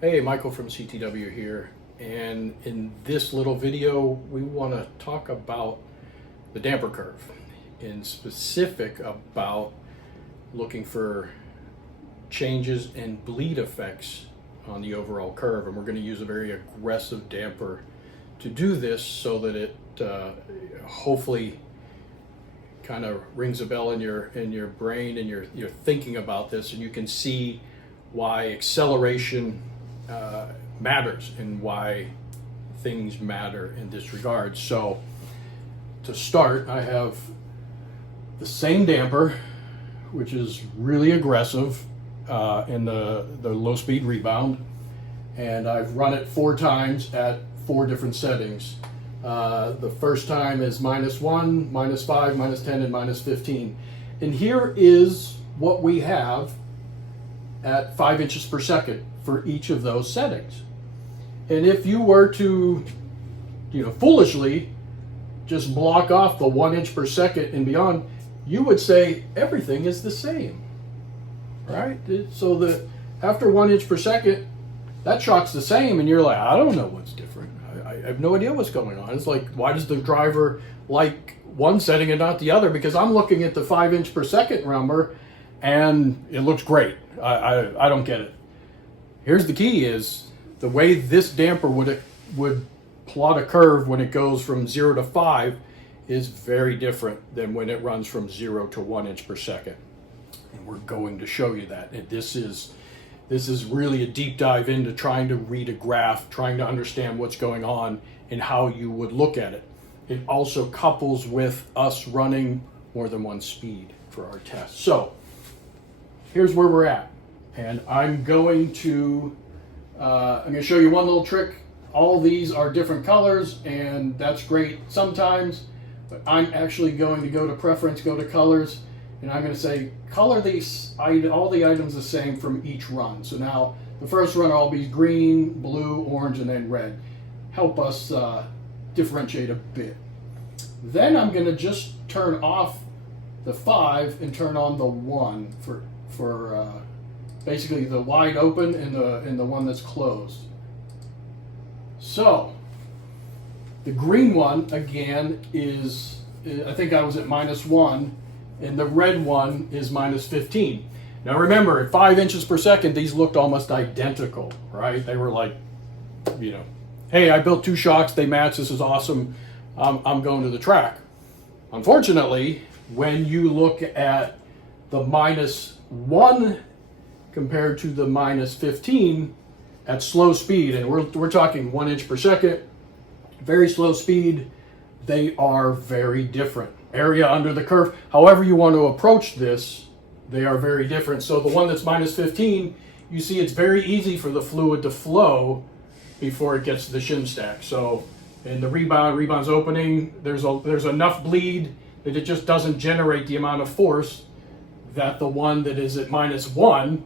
Hey, Michael from CTW here, and in this little video we want to talk about the damper curve, in specific about looking for changes and bleed effects on the overall curve, and we're going to use a very aggressive damper to do this so that it hopefully kind of rings a bell in your brain, and you're thinking about this, and you can see why acceleration matters and why things matter in this regard. So to start, I have the same damper, which is really aggressive in the low speed rebound, and I've run it 4 times at 4 different settings. The first time is -1, -5, -10, and -15. And here is what we have at 5 inches per second for each of those settings. And if you were to, foolishly just block off the 1 inch per second and beyond, you would say everything is the same, right? So that after 1 inch per second, that shock's the same, and you're like, I don't know what's different. I have no idea what's going on. It's like, why does the driver like one setting and not the other? Because I'm looking at the 5 inch per second number, and it looks great. I don't get it. Here's the key: is the way this damper would plot a curve when it goes from 0 to 5 is very different than when it runs from 0 to 1 inch per second. And we're going to show you that. And this is really a deep dive into trying to read a graph, trying to understand what's going on and how you would look at it. It also couples with us running more than one speed for our test. So here's where we're at. And I'm going to show you one little trick. All these are different colors, and that's great sometimes, but I'm actually going to go to preference, go to colors, and I'm going to say color all the items the same from each run. So now the first run will all be green, blue, orange, and then red. Help us differentiate a bit. Then I'm going to just turn off the 5 and turn on the 1 for basically the wide open and the one that's closed. So the green one again is, I think I was at -1, and the red one is -15. Now remember, at 5 inches per second, these looked almost identical, right? They were like, hey, I built 2 shocks, they match, this is awesome, I'm going to the track. Unfortunately, when you look at the -1 compared to the -15 at slow speed, and we're talking 1 inch per second, very slow speed, they are very different. Area under the curve, however you want to approach this, they are very different. So the one that's -15, you see it's very easy for the fluid to flow before it gets to the shim stack. So in the rebound's opening, there's enough bleed that it just doesn't generate the amount of force that the one that is at -1,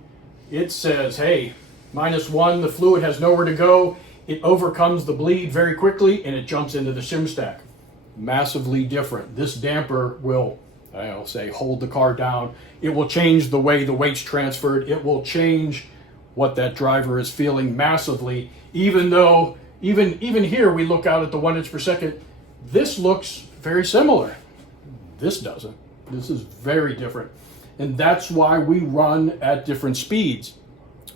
it says, hey, -1, the fluid has nowhere to go, it overcomes the bleed very quickly, and it jumps into the shim stack. Massively different. This damper will, I'll say, hold the car down. It will change the way the weight's transferred. It will change what that driver is feeling massively, even though, even here we look out at the 1 inch per second, this looks very similar. This doesn't. This is very different. And that's why we run at different speeds.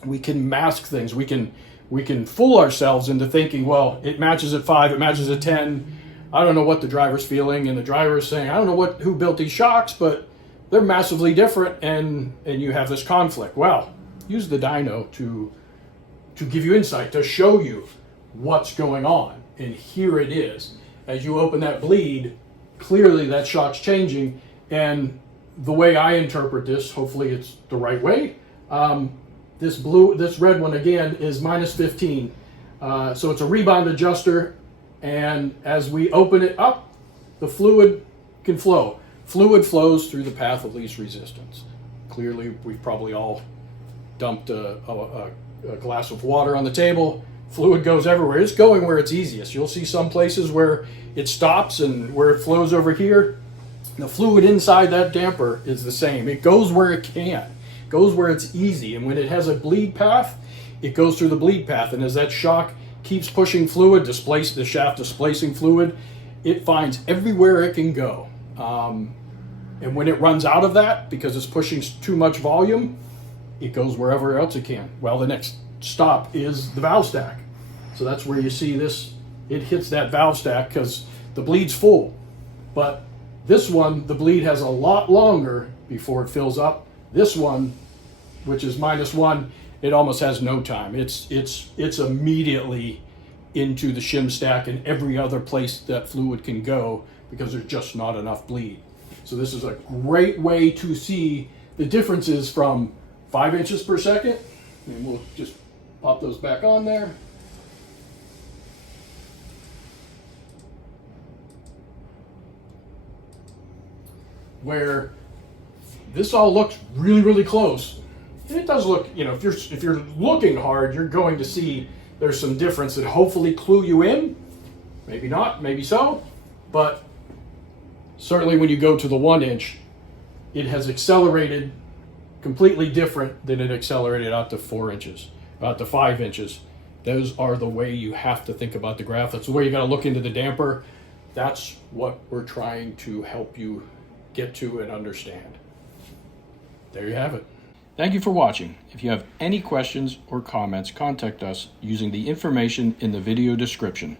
We can mask things. We can fool ourselves into thinking, well, it matches at 5, it matches at 10. I don't know what the driver's feeling, and the driver is saying, I don't know who built these shocks, but they're massively different, and you have this conflict. Well, use the dyno to give you insight, to show you what's going on. And here it is. As you open that bleed, clearly that shock's changing, and the way I interpret this, hopefully it's the right way, this red one again is -15. So it's a rebound adjuster, and as we open it up, the fluid can flow. Fluid flows through the path of least resistance. Clearly, we've probably all dumped a glass of water on the table. Fluid goes everywhere. It's going where it's easiest. You'll see some places where it stops and where it flows over here. The fluid inside that damper is the same. It goes where it can, goes where it's easy. And when it has a bleed path, it goes through the bleed path, and as that shock keeps pushing fluid, the shaft displacing fluid, it finds everywhere it can go. And when it runs out of that, because it's pushing too much volume, it goes wherever else it can. Well, the next stop is the valve stack. So that's where you see this, it hits that valve stack because the bleed's full. But this one, the bleed has a lot longer before it fills up. This one, which is -1, it almost has no time. It's immediately into the shim stack and every other place that fluid can go because there's just not enough bleed. So this is a great way to see the differences from 5 inches per second, and we'll just pop those back on there. Where this all looks really, really close. And it does look, you know, if you're looking hard, you're going to see there's some difference that hopefully clue you in. Maybe not, maybe so, but certainly when you go to the 1 inch, it has accelerated completely different than it accelerated out to 4 inches, out to 5 inches. Those are the way you have to think about the graph. That's the way you got to look into the damper. That's what we're trying to help you get to and understand. There you have it. Thank you for watching. If you have any questions or comments, contact us using the information in the video description.